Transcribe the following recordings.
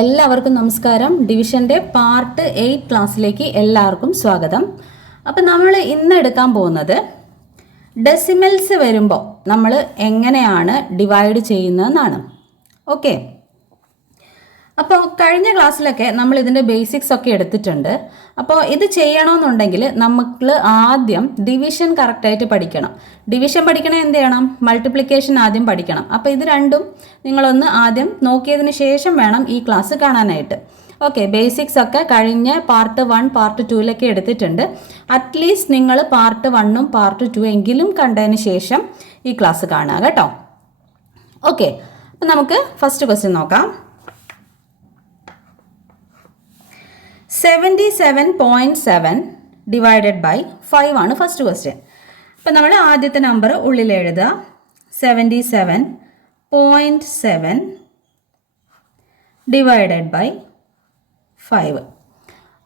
എല്ലാവർക്കും നമസ്കാരം. ഡിവിഷൻ്റെ പാർട്ട് 8 ക്ലാസ്സിലേക്ക് എല്ലാവർക്കും സ്വാഗതം. അപ്പം നമ്മൾ ഇന്ന് എടുക്കാൻ പോകുന്നത് ഡെസിമൽസ് വരുമ്പോൾ നമ്മൾ എങ്ങനെയാണ് ഡിവൈഡ് ചെയ്യുന്നതെന്നാണ്. ഓക്കെ, അപ്പോൾ കഴിഞ്ഞ ക്ലാസ്സിലൊക്കെ നമ്മൾ ഇതിൻ്റെ ബേസിക്സ് ഒക്കെ എടുത്തിട്ടുണ്ട്. അപ്പോൾ ഇത് ചെയ്യണമെന്നുണ്ടെങ്കിൽ നമ്മൾ ആദ്യം ഡിവിഷൻ കറക്റ്റായിട്ട് പഠിക്കണം. ഡിവിഷൻ പഠിക്കണം എന്ത് ചെയ്യണം? മൾട്ടിപ്ലിക്കേഷൻ ആദ്യം പഠിക്കണം. അപ്പോൾ ഇത് രണ്ടും നിങ്ങളൊന്ന് ആദ്യം നോക്കിയതിന് ശേഷം വേണം ഈ ക്ലാസ് കാണാനായിട്ട്. ഓക്കെ, ബേസിക്സ് ഒക്കെ കഴിഞ്ഞ പാർട്ട് 1 പാർട്ട് 2 എടുത്തിട്ടുണ്ട്. അറ്റ്ലീസ്റ്റ് നിങ്ങൾ പാർട്ട് 1ഉം പാർട്ട് 2 എങ്കിലും കണ്ടതിന് ശേഷം ഈ ക്ലാസ് കാണുക കേട്ടോ. ഓക്കെ, അപ്പം നമുക്ക് ഫസ്റ്റ് ക്വസ്റ്റ്യൻ നോക്കാം. 77.7 ഡിവൈഡഡ് ബൈ 5 ആണ് ഫസ്റ്റ് ക്വസ്റ്റ്യൻ. അപ്പം നമ്മൾ ആദ്യത്തെ നമ്പർ ഉള്ളിൽ എഴുതുക. 77.7 ഡിവൈഡഡ് ബൈ 5.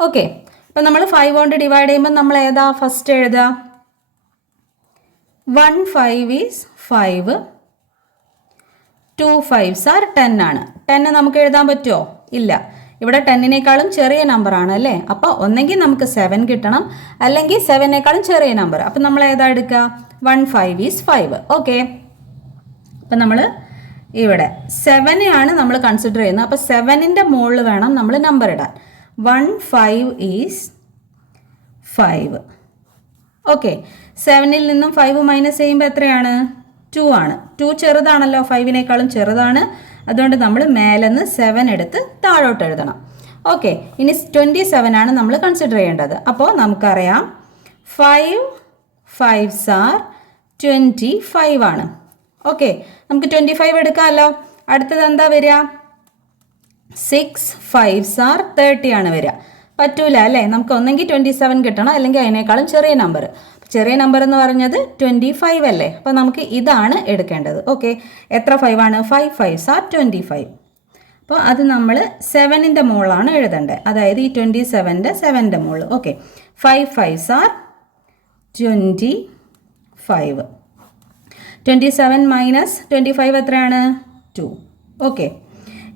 ഓക്കെ, അപ്പം നമ്മൾ 5 കൊണ്ട് ഡിവൈഡ് ചെയ്യുമ്പോൾ നമ്മൾ ഏതാ ഫസ്റ്റ് എഴുതുക? 1 5 ഈസ് 5, 2 5s are 10 ആണ്. 10 നമുക്ക് എഴുതാൻ പറ്റുമോ? ഇല്ല. ഇവിടെ 10നേക്കാളും ചെറിയ നമ്പറാണ് അല്ലേ? അപ്പോൾ ഒന്നെങ്കിൽ നമുക്ക് 7 കിട്ടണം, അല്ലെങ്കിൽ 7നേക്കാളും ചെറിയ നമ്പർ. അപ്പം നമ്മൾ ഏതാ എടുക്കുക? 1 5 ഈസ് 5. ഓക്കെ, അപ്പം നമ്മൾ ഇവിടെ 7 ആണ് നമ്മൾ കൺസിഡർ ചെയ്യുന്നത്. അപ്പോൾ 7ൻ്റെ മുകളിൽ വേണം നമ്മൾ നമ്പർ ഇടാൻ. 1 5 ഈസ് 5. ഓക്കെ, 7ൽ നിന്നും 5 മൈനസ് ചെയ്യുമ്പോൾ എത്രയാണ്? 2 ആണ്. 2 ചെറുതാണല്ലോ, 5നേക്കാളും ചെറുതാണ്. അതുകൊണ്ട് നമ്മൾ മേലെന്ന് 7 എടുത്ത് താഴോട്ട് എഴുതണം. ഓക്കെ, ഇനി 27 ആണ് നമ്മൾ കൺസിഡർ ചെയ്യേണ്ടത്. അപ്പോൾ നമുക്കറിയാം 5 5s are 25 ആണ്. ഓക്കെ, നമുക്ക് 25 എടുക്കാമല്ലോ. അടുത്തത് എന്താ വരിക? 6 5s are 30 ആണ് വരിക. പറ്റൂല അല്ലേ? നമുക്ക് ഒന്നെങ്കിൽ 27 കിട്ടണം, അല്ലെങ്കിൽ അതിനേക്കാളും ചെറിയ നമ്പർ. ചെറിയ നമ്പർ എന്ന് പറഞ്ഞത് 25 അല്ലേ? അപ്പോൾ നമുക്ക് ഇതാണ് എടുക്കേണ്ടത്. ഓക്കെ, എത്ര 5 ആണ്? 5 5s are 25. അപ്പോൾ അത് നമ്മൾ 7ൻ്റെ മുകളിലാണ് എഴുതേണ്ടത്. അതായത് ഈ 27ൻ്റെ 7ൻ്റെ മുകളിൽ. Okay, 5 5s are 25. 27 മൈനസ് 25 എത്രയാണ്? 2. ഓക്കെ,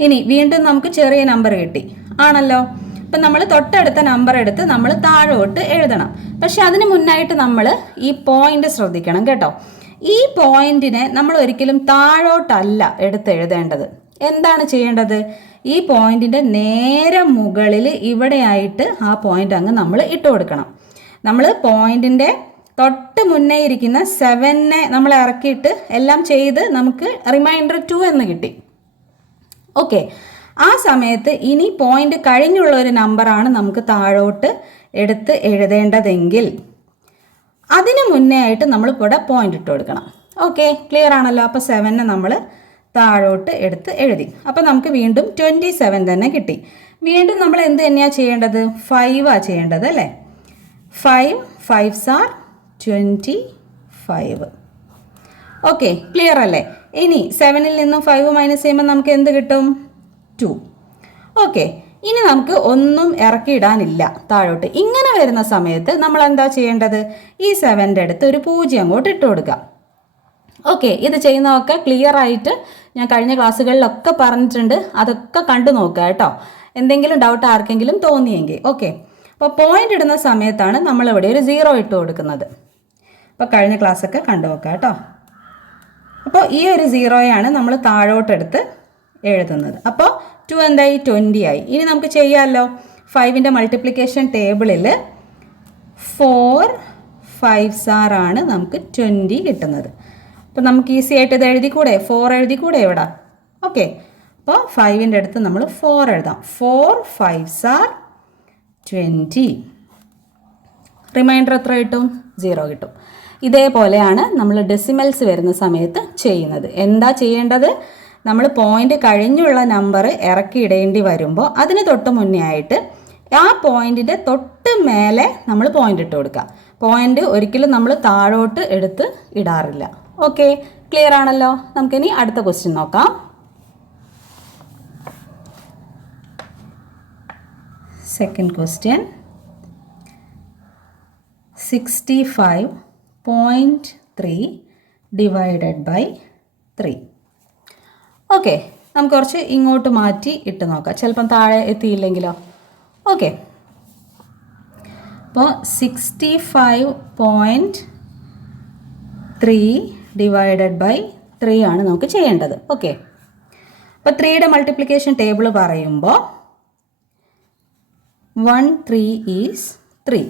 ഇനി വീണ്ടും നമുക്ക് ചെറിയ നമ്പർ കിട്ടി ആണല്ലോ. അപ്പം നമ്മൾ തൊട്ടടുത്ത നമ്പർ എടുത്ത് നമ്മൾ താഴോട്ട് എഴുതണം. പക്ഷെ അതിന് മുന്നായിട്ട് നമ്മൾ ഈ പോയിന്റ് ശ്രദ്ധിക്കണം കേട്ടോ. ഈ പോയിന്റിനെ നമ്മൾ ഒരിക്കലും താഴോട്ടല്ല എടുത്ത് എഴുതേണ്ടത്. എന്താണ് ചെയ്യേണ്ടത്? ഈ പോയിന്റിൻ്റെ നേരെ മുകളിൽ ഇവിടെയായിട്ട് ആ പോയിന്റ് അങ്ങ് നമ്മൾ ഇട്ട് കൊടുക്കണം. നമ്മൾ പോയിന്റിൻ്റെ തൊട്ട് മുന്നേ ഇരിക്കുന്ന 7നെ നമ്മൾ ഇറക്കിയിട്ട് എല്ലാം ചെയ്ത് നമുക്ക് റിമൈൻഡർ 2 എന്ന് കിട്ടി. ഓക്കെ, ആ സമയത്ത് ഇനി പോയിന്റ് കഴിഞ്ഞുള്ള ഒരു നമ്പറാണ് നമുക്ക് താഴോട്ട് എടുത്ത് എഴുതേണ്ടതെങ്കിൽ അതിന് മുന്നേ ആയിട്ട് നമ്മൾ ഇവിടെ പോയിന്റ് ഇട്ട് കൊടുക്കണം. ഓക്കെ, ക്ലിയർ ആണല്ലോ? അപ്പോൾ 7നെ നമ്മൾ താഴോട്ട് എടുത്ത് എഴുതി. അപ്പോൾ നമുക്ക് വീണ്ടും 27 തന്നെ കിട്ടി. വീണ്ടും നമ്മൾ എന്ത് തന്നെയാണ് ചെയ്യേണ്ടത്? 5 ആണ് ചെയ്യേണ്ടത് അല്ലേ? 5 5s are 25. ഓക്കെ, ക്ലിയർ അല്ലേ? ഇനി 7ൽ നിന്നും 5 മൈനസ് ചെയ്യുമ്പോൾ നമുക്ക് എന്ത് കിട്ടും? 2. ഓക്കെ, ഇനി നമുക്ക് ഒന്നും ഇറക്കിയിടാനില്ല താഴോട്ട്. ഇങ്ങനെ വരുന്ന സമയത്ത് നമ്മൾ എന്താ ചെയ്യേണ്ടത്? ഈ 7ൻ്റെ അടുത്ത് ഒരു 0 അങ്ങോട്ട് ഇട്ട് കൊടുക്കുക. ഓക്കെ, ഇത് ചെയ്യുന്നതൊക്കെ ക്ലിയർ ആയിട്ട് ഞാൻ കഴിഞ്ഞ ക്ലാസ്സുകളിലൊക്കെ പറഞ്ഞിട്ടുണ്ട്. അതൊക്കെ കണ്ടു നോക്കുക കേട്ടോ, എന്തെങ്കിലും ഡൗട്ട് ആർക്കെങ്കിലും തോന്നിയെങ്കിൽ. ഓക്കെ, അപ്പോൾ പോയിന്റ് ഇടുന്ന സമയത്താണ് നമ്മളിവിടെ ഒരു 0 ഇട്ട് കൊടുക്കുന്നത്. അപ്പോൾ കഴിഞ്ഞ ക്ലാസ്സൊക്കെ കണ്ടു നോക്കുക കേട്ടോ. അപ്പോൾ ഈ ഒരു 0യാണ് നമ്മൾ താഴോട്ടെടുത്ത് എഴുതുന്നത്. അപ്പോൾ 2 എന്തായി? 20 ആയി. ഇനി നമുക്ക് ചെയ്യാമല്ലോ. 5ൻ്റെ മൾട്ടിപ്ലിക്കേഷൻ ടേബിളിൽ 4 5s ആണ് നമുക്ക് 20 കിട്ടുന്നത്. അപ്പോൾ നമുക്ക് ഈസി ആയിട്ട് ഇത് എഴുതിക്കൂടെ? 4 എഴുതിക്കൂടെ ഇവിടെ? ഓക്കെ, അപ്പോൾ 5ൻ്റെ അടുത്ത് നമ്മൾ 4 എഴുതാം. 4 5s are 20. റിമൈൻഡർ എത്ര കിട്ടും? 0 കിട്ടും. ഇതേപോലെയാണ് നമ്മൾ ഡെസിമൽസ് വരുന്ന സമയത്ത് ചെയ്യുന്നത്. എന്താ ചെയ്യേണ്ടത്? നമ്മൾ പോയിന്റ് കഴിഞ്ഞുള്ള നമ്പർ ഇറക്കിയിടേണ്ടി വരുമ്പോൾ അതിന് തൊട്ട് മുന്നേ ആയിട്ട് ആ പോയിന്റിൻ്റെ തൊട്ട് മേലെ നമ്മൾ പോയിന്റ് ഇട്ട് കൊടുക്കുക. പോയിന്റ് ഒരിക്കലും നമ്മൾ താഴോട്ട് എടുത്ത് ഇടാറില്ല. ഓക്കെ, ക്ലിയർ ആണല്ലോ? നമുക്കിനി അടുത്ത ക്വസ്റ്റ്യൻ നോക്കാം. Second question. 65.3 divided by 3. Okay, നമുക്ക് കുറച്ച് ഇങ്ങോട്ട് മാറ്റി ഇട്ട് നോക്കാം, ചിലപ്പം താഴെ എത്തിയില്ലെങ്കിലോ. ഓക്കെ, അപ്പോൾ 65.3 ഡിവൈഡഡ് ബൈ 3 ആണ് നമുക്ക് ചെയ്യേണ്ടത്. ഓക്കെ, അപ്പോൾ 3യുടെ മൾട്ടിപ്ലിക്കേഷൻ ടേബിൾ പറയുമ്പോൾ 1 3 ഈസ് 3,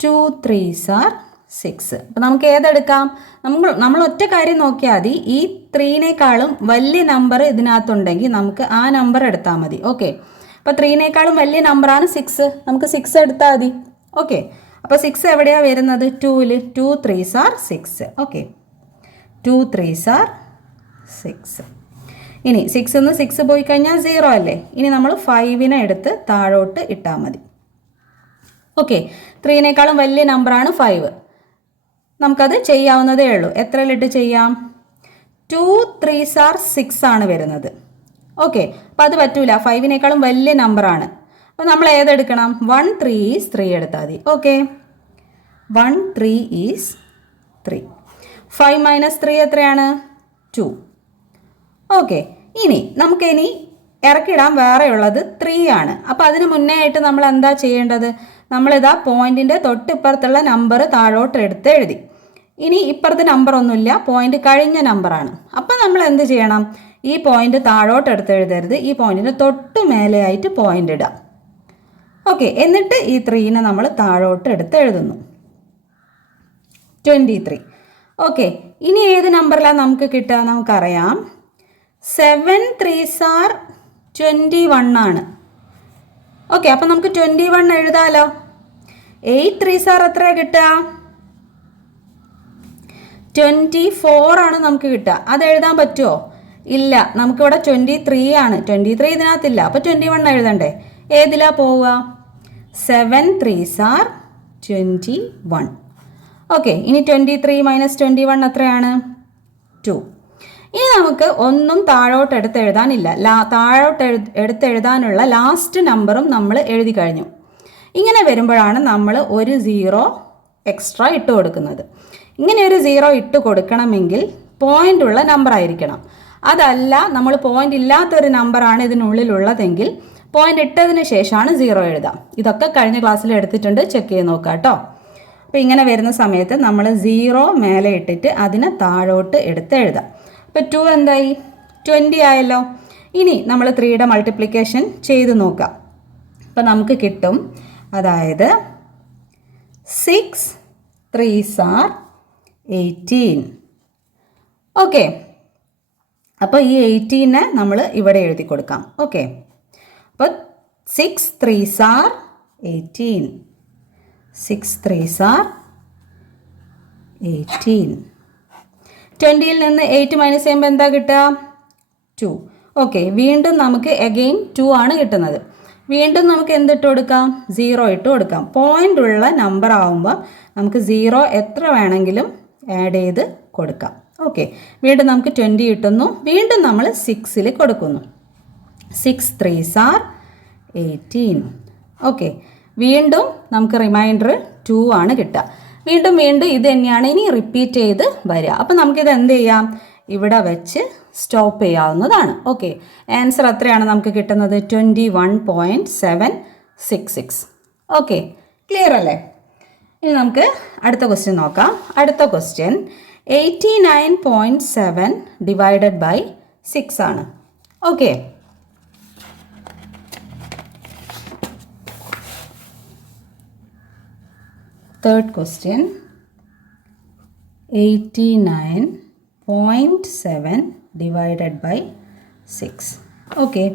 2 3s are 6. അപ്പോൾ നമുക്ക് ഏതെടുക്കാം? നമ്മൾ ഒറ്റ കാര്യം നോക്കിയാൽ മതി, ഈ 3നേക്കാളും വലിയ നമ്പർ ഇതിനകത്തുണ്ടെങ്കിൽ നമുക്ക് ആ നമ്പർ എടുത്താൽ മതി. ഓക്കെ, അപ്പോൾ 3നേക്കാളും വലിയ നമ്പറാണ് 6, നമുക്ക് 6 എടുത്താൽ മതി. ഓക്കെ, അപ്പോൾ 6 എവിടെയാണ് വരുന്നത്? 2ൽ. 2 3s are 6. Okay, 2 3s are 6. ഇനി 6ന്ന് 6 പോയി കഴിഞ്ഞാൽ 0 അല്ലേ? ഇനി നമ്മൾ 5നെ എടുത്ത് താഴോട്ട് ഇട്ടാൽ മതി. ഓക്കെ, 3നേക്കാളും വലിയ നമ്പറാണ് 5. നമുക്കത് ചെയ്യാവുന്നതേ ഉള്ളൂ. എത്രയിലിട്ട് ചെയ്യാം? 2 3s are 6 ആണ് വരുന്നത്. ഓക്കെ, അപ്പോൾ അത് പറ്റൂല, 5നേക്കാളും വലിയ നമ്പറാണ്. അപ്പോൾ നമ്മൾ ഏതെടുക്കണം? 1 3 ഈസ് 3 എടുത്താൽ മതി. Okay, 1 3 is 3. 5 മൈനസ് 3 എത്രയാണ്? 2. ഓക്കെ, നമുക്കിനി ഇറക്കിടാൻ വേറെ ഉള്ളത് 3 ആണ്. അപ്പോൾ അതിന് മുന്നേ ആയിട്ട് നമ്മൾ എന്താ ചെയ്യേണ്ടത്? നമ്മളിതാ പോയിന്റിൻ്റെ തൊട്ടിപ്പുറത്തുള്ള നമ്പർ താഴോട്ട് എടുത്ത് എഴുതി. ഇനി ഇപ്പുറത്ത് നമ്പർ ഒന്നുമില്ല, പോയിന്റ് കഴിഞ്ഞ നമ്പറാണ്. അപ്പം നമ്മൾ എന്ത് ചെയ്യണം? ഈ പോയിന്റ് താഴോട്ട് എടുത്ത് എഴുതരുത്, ഈ പോയിന്റിന് തൊട്ട് മേലെയായിട്ട് പോയിന്റ് ഇടാം. ഓക്കെ, എന്നിട്ട് ഈ 3നെ നമ്മൾ താഴോട്ട് എടുത്ത് എഴുതുന്നു. 23. ഓക്കെ, ഇനി ഏത് നമ്പറിലാണ് നമുക്ക് കിട്ടുക? നമുക്കറിയാം 7 3s are 21 ആണ്. ഓക്കെ, അപ്പം നമുക്ക് 21 എഴുതാലോ. 8 3s are എത്രയാണ് കിട്ടുക? 24 ആണ് നമുക്ക് കിട്ടുക. അത് എഴുതാൻ പറ്റുമോ? ഇല്ല, നമുക്കിവിടെ 23 ആണ്. 23 ഇതിനകത്തില്ല, അപ്പോൾ 21 എഴുതണ്ടേ? ഏതിലാ പോവുക? 7 3s are 21. ഓക്കെ, ഇനി 23 മൈനസ് 21 എത്രയാണ്? 2. ഇനി നമുക്ക് ഒന്നും താഴോട്ട് എടുത്ത് എഴുതാനില്ല. താഴോട്ട് എടുത്തെഴുതാനുള്ള ലാസ്റ്റ് നമ്പറും നമ്മൾ എഴുതി കഴിഞ്ഞു. ഇങ്ങനെ വരുമ്പോഴാണ് നമ്മൾ ഒരു 0 എക്സ്ട്രാ ഇട്ട് കൊടുക്കുന്നത്. ഇങ്ങനെ ഒരു 0 ഇട്ട് കൊടുക്കണമെങ്കിൽ പോയിന്റ് ഉള്ള നമ്പർ ആയിരിക്കണം. അതല്ല, നമ്മൾ പോയിന്റ് ഇല്ലാത്തൊരു നമ്പറാണ് ഇതിനുള്ളിലുള്ളതെങ്കിൽ പോയിന്റ് ഇട്ടതിന് ശേഷമാണ് 0 എഴുതാം. ഇതൊക്കെ കഴിഞ്ഞ ക്ലാസ്സിൽ എടുത്തിട്ടുണ്ട്, ചെക്ക് ചെയ്ത് നോക്കാം കേട്ടോ. അപ്പോൾ ഇങ്ങനെ വരുന്ന സമയത്ത് നമ്മൾ 0 മേലെ ഇട്ടിട്ട് അതിനെ താഴോട്ട് എടുത്ത് എഴുതാം. അപ്പോൾ 2 എന്തായി? 20 ആയല്ലോ. ഇനി നമ്മൾ 3യുടെ മൾട്ടിപ്ലിക്കേഷൻ ചെയ്ത് നോക്കാം. അപ്പോൾ നമുക്ക് കിട്ടും, അതായത് 6 3s are 18. ഓക്കെ, അപ്പോൾ ഈ 18നെ നമ്മൾ ഇവിടെ എഴുതി കൊടുക്കാം. ഓക്കെ, അപ്പോൾ 6 3s are 18. 6 3s are 18. 20ൽ നിന്ന് 8 മൈനസ് ചെയ്യുമ്പോൾ എന്താ കിട്ടുക? 2. ഓക്കെ, വീണ്ടും നമുക്ക് അഗെയിൻ 2 ആണ് കിട്ടുന്നത്. വീണ്ടും നമുക്ക് എന്തിട്ട് കൊടുക്കാം? 0 ഇട്ട് കൊടുക്കാം. പോയിന്റ് ഉള്ള നമ്പർ ആവുമ്പോൾ നമുക്ക് 0 എത്ര വേണമെങ്കിലും ആഡ് ചെയ്ത് കൊടുക്കാം. ഓക്കെ, വീണ്ടും നമുക്ക് 20 കിട്ടുന്നു. വീണ്ടും നമ്മൾ 6ൽ കൊടുക്കുന്നു. 6 3s are 18. ഓക്കെ, വീണ്ടും നമുക്ക് റിമൈൻഡർ 2 ആണ് കിട്ടുക. വീണ്ടും ഇത് തന്നെയാണ് ഇനി റിപ്പീറ്റ് ചെയ്ത് വരിക. അപ്പം നമുക്കിത് എന്ത് ചെയ്യാം? ഇവിടെ വെച്ച് സ്റ്റോപ്പ് ചെയ്യാവുന്നതാണ്. ഓക്കെ, ആൻസർ എത്രയാണ് നമുക്ക് കിട്ടുന്നത്? 21.766. ഓക്കെ, ക്ലിയർ അല്ലേ? ഇനി നമുക്ക് അടുത്ത ക്വസ്റ്റ്യൻ നോക്കാം. അടുത്ത ക്വസ്റ്റ്യൻ 89.7 ഡിവൈഡഡ് ബൈ 6 ആണ്. Okay, third question 89.7 divided by 6. Okay,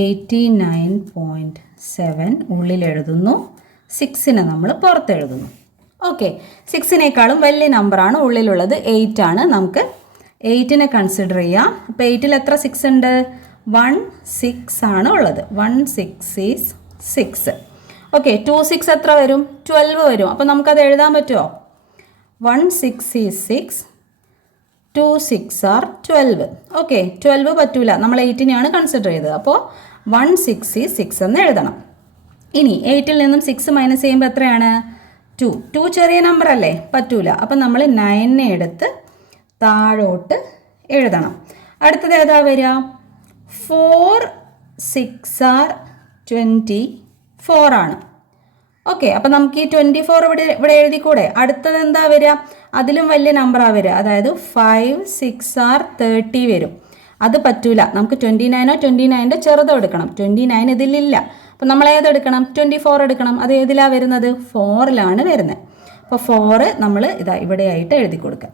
89.7 ഉള്ളിൽ എഴുതുന്നു, 6നെ നമ്മൾ പുറത്ത് എഴുതുന്നു. ഓക്കെ, 6നേക്കാളും വലിയ നമ്പറാണ് ഉള്ളിലുള്ളത്, 8 ആണ്. നമുക്ക് 8നെ കൺസിഡർ ചെയ്യാം. അപ്പോൾ 8ൽ എത്ര 6 ഉണ്ട്? 1 6 ആണ് ഉള്ളത്. 1 6 ഈസ് 6. ഓക്കെ, 2 6 എത്ര വരും? 12 വരും. അപ്പോൾ നമുക്കത് എഴുതാൻ പറ്റുമോ? 1 6 ഈസ് 6, 2 6 are 12. ഓക്കെ, 12 പറ്റൂല, നമ്മൾ 8നെയാണ് കൺസിഡർ ചെയ്തത്. അപ്പോൾ 1 6 ഈസ് 6 എന്ന് എഴുതണം. ഇനി 8ൽ നിന്നും 6 മൈനസ് ചെയ്യുമ്പോൾ എത്രയാണ്? 2. 2 ചെറിയ നമ്പർ അല്ലേ, പറ്റൂല. അപ്പം നമ്മൾ 9നെ എടുത്ത് താഴോട്ട് എഴുതണം. അടുത്തത് ഏതാ വരിക? 4 6 are 24 ആണ്. ഓക്കെ, അപ്പം നമുക്ക് ഈ 24 ഇവിടെ എഴുതിക്കൂടെ? അടുത്തത് എന്താ വരിക? അതിലും വലിയ നമ്പറാണ് വരിക. അതായത് 5 6 are 30 വരും. അത് പറ്റൂല. നമുക്ക് 29 29ൻ്റെ ചെറുതോ എടുക്കണം. 29 ഇതിലില്ല. അപ്പം നമ്മൾ ഏതെടുക്കണം? 24 എടുക്കണം. അത് ഏതിലാണ് വരുന്നത്? 4ലാണ് വരുന്നത്. അപ്പോൾ 4 നമ്മൾ ഇതാ ഇവിടെയായിട്ട് എഴുതി കൊടുക്കാം.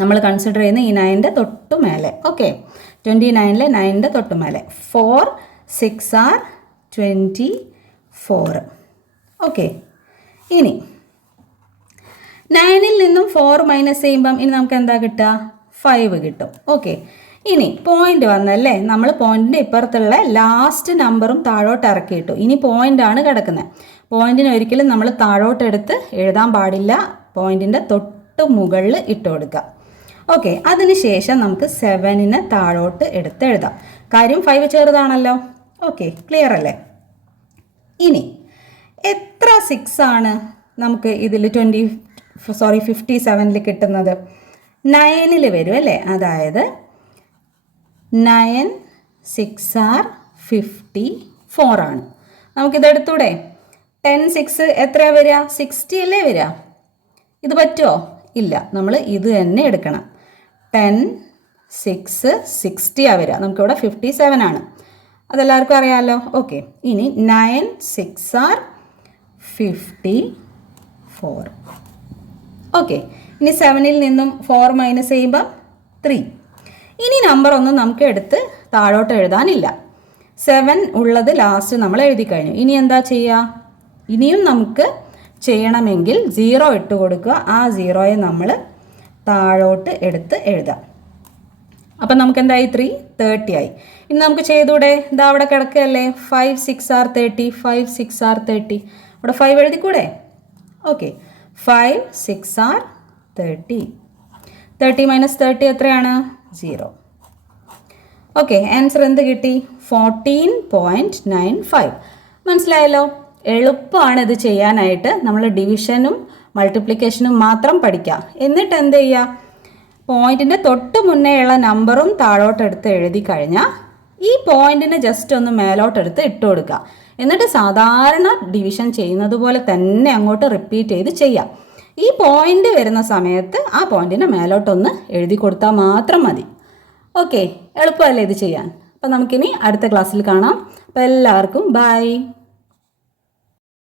നമ്മൾ കൺസിഡർ ചെയ്യുന്ന ഈ 9ൻ്റെ തൊട്ട് മേലെ. ഓക്കെ, 29ലെ 9ൻ്റെ തൊട്ട് മേലെ. 4 6 are 24. ഓക്കെ, ഇനി 9ൽ നിന്നും 4 മൈനസ് ചെയ്യുമ്പം ഇനി നമുക്ക് എന്താ കിട്ടുക? 5 കിട്ടും. ഓക്കെ, ഇനി പോയിന്റ് വന്നല്ലേ, നമ്മൾ പോയിന്റിൻ്റെ ഇപ്പുറത്തുള്ള ലാസ്റ്റ് നമ്പറും താഴോട്ട് ഇറക്കിയിട്ടു. ഇനി പോയിന്റാണ് കിടക്കുന്നത്. പോയിന്റിന് ഒരിക്കലും നമ്മൾ താഴോട്ടെടുത്ത് എഴുതാൻ പാടില്ല. പോയിന്റിൻ്റെ തൊട്ട് മുകളിൽ ഇട്ട് കൊടുക്കുക. ഓക്കെ, അതിനുശേഷം നമുക്ക് 7നെ താഴോട്ട് എടുത്ത് എഴുതാം. കാര്യം 5 ചെറുതാണല്ലോ. ഓക്കെ, ക്ലിയർ അല്ലേ? ഇനി എത്ര 6 ആണ് നമുക്ക് ഇതിൽ 57ൽ കിട്ടുന്നത്? 9ൽ വരും അല്ലേ? അതായത് 9 6 are 54 ആണ്. നമുക്കിതെടുത്തൂടെ? 10 6 എത്രയാണ് വരിക? 60 അല്ലേ വരിക? ഇത് പറ്റുമോ? ഇല്ല, നമ്മൾ ഇത് തന്നെ എടുക്കണം. 10 6 60 ആണ് വരിക. നമുക്കിവിടെ 57 ആണ്. അതെല്ലാവർക്കും അറിയാമല്ലോ. ഓക്കെ, ഇനി 9 6 are 54. ഓക്കെ, ഇനി 7ൽ നിന്നും 4 മൈനസ് ചെയ്യുമ്പോൾ 3. ഇനി നമ്പർ ഒന്നും നമുക്ക് എടുത്ത് താഴോട്ട് എഴുതാനില്ല. 7 ഉള്ളത് ലാസ്റ്റ് നമ്മൾ എഴുതി കഴിഞ്ഞു. ഇനി എന്താ ചെയ്യുക? ഇനിയും നമുക്ക് ചെയ്യണമെങ്കിൽ 0 ഇട്ട് കൊടുക്കുക. ആ 0യെ നമ്മൾ താഴോട്ട് എടുത്ത് എഴുതാം. അപ്പം നമുക്ക് എന്തായി? 3 30 ആയി. ഇനി നമുക്ക് ചെയ്തൂടെ? ഇതാ അവിടെ കിടക്കുകയല്ലേ? 5 6 are 30. 5 6 are 30. ഇവിടെ 5 എഴുതിക്കൂടെ? Okay, 5 6 are 30. 30 മൈനസ് 30 എത്രയാണ്? 0. ഓക്കെ, ആൻസർ എന്ത് കിട്ടി? 14.95. മനസ്സിലായല്ലോ? എളുപ്പമാണ് ഇത് ചെയ്യാനായിട്ട്. നമ്മൾ ഡിവിഷനും മൾട്ടിപ്ലിക്കേഷനും മാത്രം പഠിക്കുക. എന്നിട്ട് എന്ത് ചെയ്യുക? പോയിന്റിൻ്റെ തൊട്ട് മുന്നേയുള്ള നമ്പറും താഴോട്ടെടുത്ത് എഴുതി കഴിഞ്ഞാൽ ഈ പോയിന്റിനെ ജസ്റ്റ് ഒന്ന് മേലോട്ടെടുത്ത് ഇട്ട് കൊടുക്കുക. എന്നിട്ട് സാധാരണ ഡിവിഷൻ ചെയ്യുന്നത് പോലെ തന്നെ അങ്ങോട്ട് റിപ്പീറ്റ് ചെയ്ത് ചെയ്യാം. ഈ പോയിന്റ് വരുന്ന സമയത്ത് ആ പോയിന്റിനെ മേലോട്ടൊന്ന് എഴുതി കൊടുത്താൽ മാത്രം മതി. ഓക്കെ, എളുപ്പമല്ലേ ഇത് ചെയ്യാൻ? അപ്പം നമുക്കിനി അടുത്ത ക്ലാസ്സിൽ കാണാം. അപ്പോൾ എല്ലാവർക്കും ബൈ.